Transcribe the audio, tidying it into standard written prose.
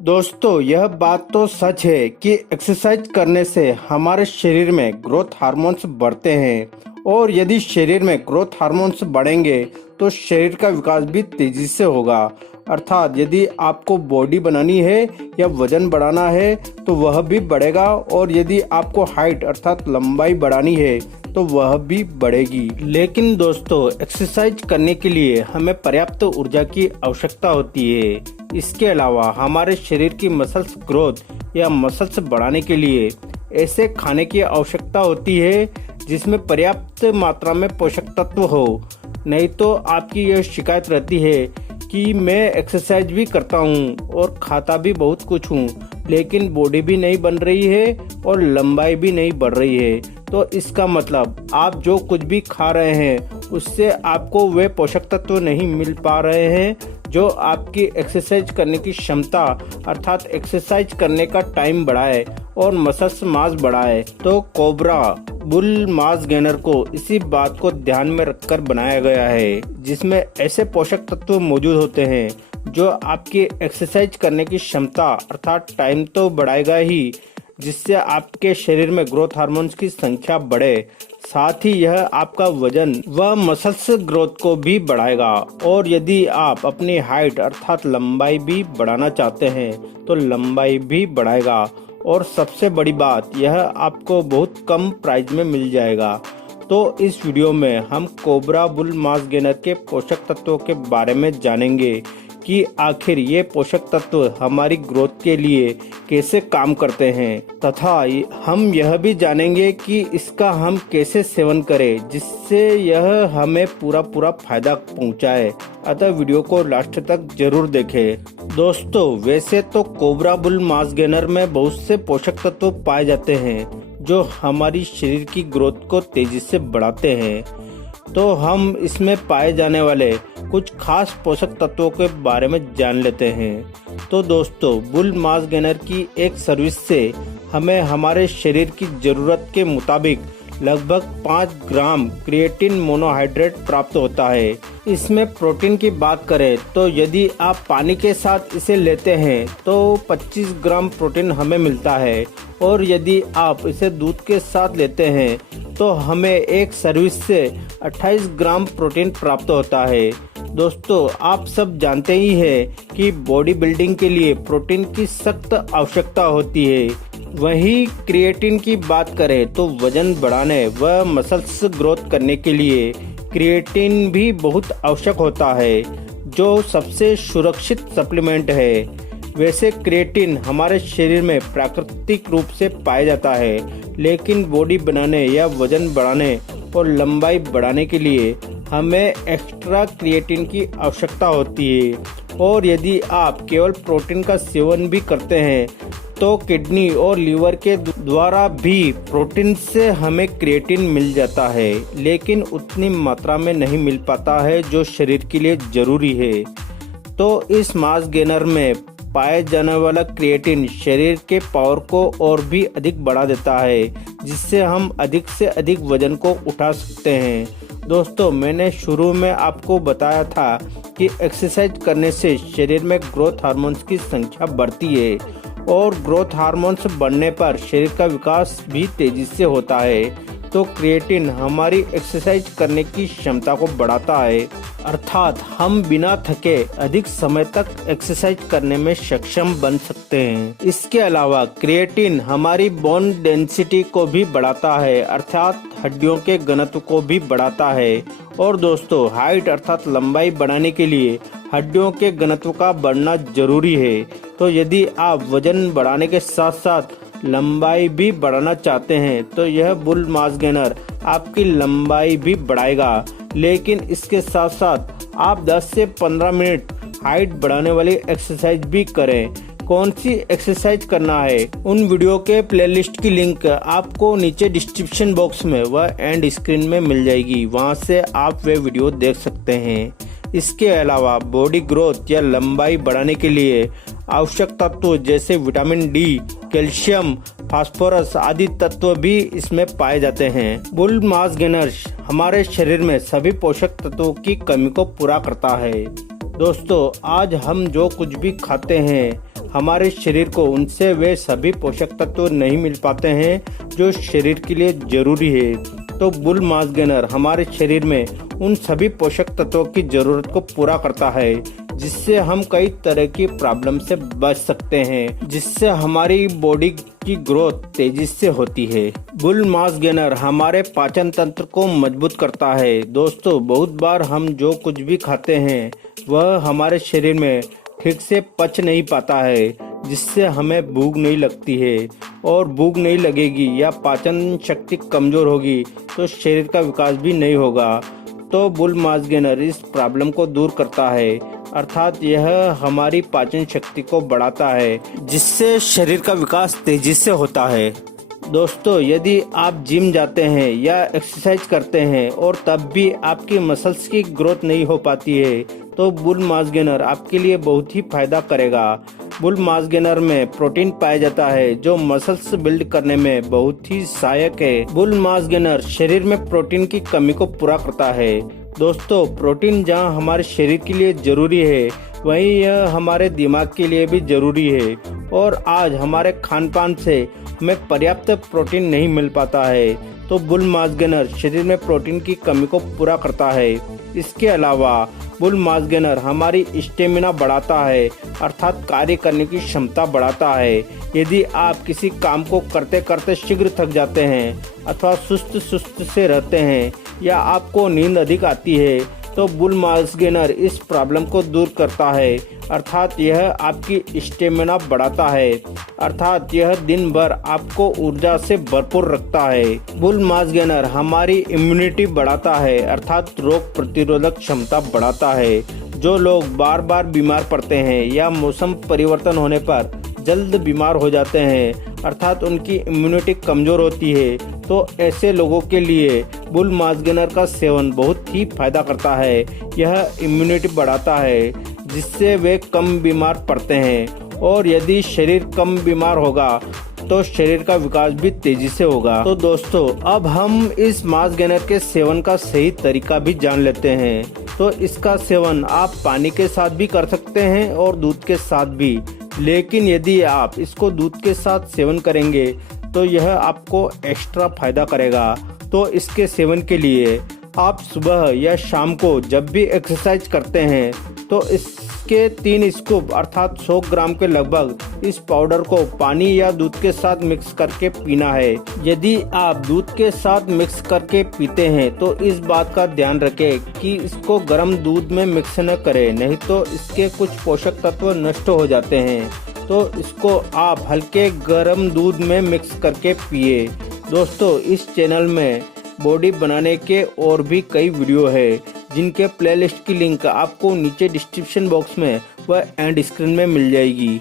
दोस्तों, यह बात तो सच है कि एक्सरसाइज करने से हमारे शरीर में ग्रोथ हार्मोन्स बढ़ते हैं और यदि शरीर में ग्रोथ हार्मोन्स बढ़ेंगे तो शरीर का विकास भी तेजी से होगा। अर्थात यदि आपको बॉडी बनानी है या वजन बढ़ाना है तो वह भी बढ़ेगा और यदि आपको हाइट अर्थात लंबाई बढ़ानी है तो वह भी बढ़ेगी। लेकिन दोस्तों, एक्सरसाइज करने के लिए हमें पर्याप्त ऊर्जा की आवश्यकता होती है। इसके अलावा हमारे शरीर की मसल्स ग्रोथ या मसल्स बढ़ाने के लिए ऐसे खाने की आवश्यकता होती है जिसमें पर्याप्त मात्रा में पोषक तत्व हो। नहीं तो आपकी यह शिकायत रहती है कि मैं एक्सरसाइज भी करता हूँ और खाता भी बहुत कुछ हूँ, लेकिन बॉडी भी नहीं बन रही है और लंबाई भी नहीं बढ़ रही है। तो इसका मतलब आप जो कुछ भी खा रहे हैं उससे आपको वे पोषक तत्व नहीं मिल पा रहे हैं जो आपकी एक्सरसाइज करने की क्षमता अर्थात एक्सरसाइज करने का टाइम बढ़ाए और मसल्स मास बढ़ाए। तो कोबरा बुल मास गेनर को इसी बात को ध्यान में रखकर बनाया गया है, जिसमें ऐसे पोषक तत्व मौजूद होते हैं जो आपकी एक्सरसाइज करने की क्षमता अर्थात टाइम तो बढ़ाएगा ही, जिससे आपके शरीर में ग्रोथ हार्मोन्स की संख्या बढ़े, साथ ही यह आपका वजन व मसल्स ग्रोथ को भी बढ़ाएगा। और यदि आप अपनी हाइट अर्थात लंबाई भी बढ़ाना चाहते हैं तो लंबाई भी बढ़ाएगा और सबसे बड़ी बात यह आपको बहुत कम प्राइस में मिल जाएगा। तो इस वीडियो में हम कोबरा बुल मास गेनर के पोषक तत्वों के बारे में जानेंगे कि आखिर ये पोषक तत्व हमारी ग्रोथ के लिए कैसे काम करते हैं, तथा हम यह भी जानेंगे कि इसका हम कैसे सेवन करें जिससे यह हमें पूरा फायदा पहुंचाए। अतः वीडियो को लास्ट तक जरूर देखें। दोस्तों, वैसे तो कोबरा बुल मास गेनर में बहुत से पोषक तत्व पाए जाते हैं जो हमारी शरीर की ग्रोथ को तेजी से बढ़ाते हैं। तो हम इसमें पाए जाने वाले कुछ खास पोषक तत्वों के बारे में जान लेते हैं। तो दोस्तों, बुल मास गेनर की एक सर्विस से हमें हमारे शरीर की जरूरत के मुताबिक लगभग 5 ग्राम क्रिएटिन मोनोहाइड्रेट प्राप्त होता है। इसमें प्रोटीन की बात करें तो यदि आप पानी के साथ इसे लेते हैं तो 25 ग्राम प्रोटीन हमें मिलता है और यदि आप इसे दूध के साथ लेते हैं तो हमें एक सर्विस से 28 ग्राम प्रोटीन प्राप्त होता है। दोस्तों, आप सब जानते ही हैं कि बॉडी बिल्डिंग के लिए प्रोटीन की सख्त आवश्यकता होती है। वहीं क्रिएटिन की बात करें तो वजन बढ़ाने व मसल्स ग्रोथ करने के लिए क्रिएटिन भी बहुत आवश्यक होता है, जो सबसे सुरक्षित सप्लीमेंट है। वैसे क्रिएटिन हमारे शरीर में प्राकृतिक रूप से पाया जाता है, लेकिन बॉडी बनाने या वजन बढ़ाने और लंबाई बढ़ाने के लिए हमें एक्स्ट्रा क्रिएटिन की आवश्यकता होती है। और यदि आप केवल प्रोटीन का सेवन भी करते हैं तो किडनी और लीवर के द्वारा भी प्रोटीन से हमें क्रिएटिन मिल जाता है, लेकिन उतनी मात्रा में नहीं मिल पाता है जो शरीर के लिए जरूरी है। तो इस मास गेनर में पाए जाने वाला क्रिएटिन शरीर के पावर को और भी अधिक बढ़ा देता है, जिससे हम अधिक से अधिक वजन को उठा सकते हैं। दोस्तों, मैंने शुरू में आपको बताया था कि एक्सरसाइज करने से शरीर में ग्रोथ हार्मोन्स की संख्या बढ़ती है और ग्रोथ हार्मोन्स बढ़ने पर शरीर का विकास भी तेजी से होता है। तो क्रिएटिन हमारी एक्सरसाइज करने की क्षमता को बढ़ाता है, अर्थात हम बिना थके अधिक समय तक एक्सरसाइज करने में सक्षम बन सकते हैं। इसके अलावा क्रिएटिन हमारी बोन डेंसिटी को भी बढ़ाता है, अर्थात हड्डियों के घनत्व को भी बढ़ाता है। और दोस्तों, हाइट अर्थात लंबाई बढ़ाने के लिए हड्डियों के घनत्व का बढ़ना जरूरी है। तो यदि आप वजन बढ़ाने के साथ साथ लंबाई भी बढ़ाना चाहते हैं तो यह बुल मास गेनर आपकी लंबाई भी बढ़ाएगा, लेकिन इसके साथ साथ आप 10 से 15 मिनट हाइट बढ़ाने वाली एक्सरसाइज भी करें। कौन सी एक्सरसाइज करना है, उन वीडियो के प्लेलिस्ट की लिंक आपको नीचे डिस्क्रिप्शन बॉक्स में व एंड स्क्रीन में मिल जाएगी, वहां से आप वे वीडियो देख सकते हैं। इसके अलावा बॉडी ग्रोथ या लंबाई बढ़ाने के लिए आवश्यक तत्व जैसे विटामिन डी, कैल्शियम, फास्फोरस आदि तत्व भी इसमें पाए जाते हैं। बुल मास गेनर हमारे शरीर में सभी पोषक तत्वों की कमी को पूरा करता है। दोस्तों, आज हम जो कुछ भी खाते हैं हमारे शरीर को उनसे वे सभी पोषक तत्व नहीं मिल पाते हैं जो शरीर के लिए जरूरी है। तो बुल मास गेनर हमारे शरीर में उन सभी पोषक तत्वों की जरूरत को पूरा करता है, जिससे हम कई तरह की प्रॉब्लम से बच सकते हैं, जिससे हमारी बॉडी की ग्रोथ तेजी से होती है। बुल मास गेनर हमारे पाचन तंत्र को मजबूत करता है। दोस्तों, बहुत बार हम जो कुछ भी खाते हैं वह हमारे शरीर में ठीक से पच नहीं पाता है, जिससे हमें भूख नहीं लगती है, और भूख नहीं लगेगी या पाचन शक्ति कमजोर होगी तो शरीर का विकास भी नहीं होगा। तो बुल मास गेनर इस प्रॉब्लम को दूर करता है, अर्थात यह हमारी पाचन शक्ति को बढ़ाता है, जिससे शरीर का विकास तेजी से होता है। दोस्तों, यदि आप जिम जाते हैं या एक्सरसाइज करते हैं और तब भी आपकी मसल्स की ग्रोथ नहीं हो पाती है, तो बुल मास गेनर आपके लिए बहुत ही फायदा करेगा। बुल मास गेनर में प्रोटीन पाया जाता है जो मसल्स बिल्ड करने में बहुत ही सहायक है। बुल मास गेनर शरीर में प्रोटीन की कमी को पूरा करता है। दोस्तों, प्रोटीन जहां हमारे शरीर के लिए जरूरी है, वहीं यह हमारे दिमाग के लिए भी जरूरी है, और आज हमारे खान पान से हमें पर्याप्त प्रोटीन नहीं मिल पाता है। तो बुल मास गेनर शरीर में प्रोटीन की कमी को पूरा करता है। इसके अलावा बुल मास गेनर हमारी स्टेमिना बढ़ाता है, अर्थात कार्य करने की क्षमता बढ़ाता है। यदि आप किसी काम को करते करते शीघ्र थक जाते हैं अथवा सुस्त से रहते हैं या आपको नींद अधिक आती है, तो बुल मास गेनर इस प्रॉब्लम को दूर करता है, अर्थात यह आपकी स्टेमिना बढ़ाता है, अर्थात यह दिन भर आपको ऊर्जा से भरपूर रखता है। बुल मास गेनर हमारी इम्यूनिटी बढ़ाता है, अर्थात रोग प्रतिरोधक क्षमता बढ़ाता है। जो लोग बार बार बीमार पड़ते हैं या मौसम परिवर्तन होने पर जल्द बीमार हो जाते हैं, अर्थात उनकी इम्यूनिटी कमजोर होती है, तो ऐसे लोगों के लिए बुल मास गेनर का सेवन बहुत ही फायदा करता है। यह इम्यूनिटी बढ़ाता है, जिससे वे कम बीमार पड़ते हैं, और यदि शरीर कम बीमार होगा तो शरीर का विकास भी तेजी से होगा। तो दोस्तों, अब हम इस मास गेनर के सेवन का सही तरीका भी जान लेते हैं। तो इसका सेवन आप पानी के साथ भी कर सकते हैं और दूध के साथ भी, लेकिन यदि आप इसको दूध के साथ सेवन करेंगे तो यह आपको एक्स्ट्रा फायदा करेगा। तो इसके सेवन के लिए आप सुबह या शाम को जब भी एक्सरसाइज करते हैं तो इसके 3 स्कूप अर्थात 100 ग्राम के लगभग इस पाउडर को पानी या दूध के साथ मिक्स करके पीना है। यदि आप दूध के साथ मिक्स करके पीते हैं तो इस बात का ध्यान रखें कि इसको गर्म दूध में मिक्स न करें, नहीं तो इसके कुछ पोषक तत्व नष्ट हो जाते हैं। तो इसको आप हल्के गर्म दूध में मिक्स करके पिए। दोस्तों, इस चैनल में बॉडी बनाने के और भी कई वीडियो है, जिनके प्लेलिस्ट की लिंक आपको नीचे डिस्क्रिप्शन बॉक्स में व एंड स्क्रीन में मिल जाएगी।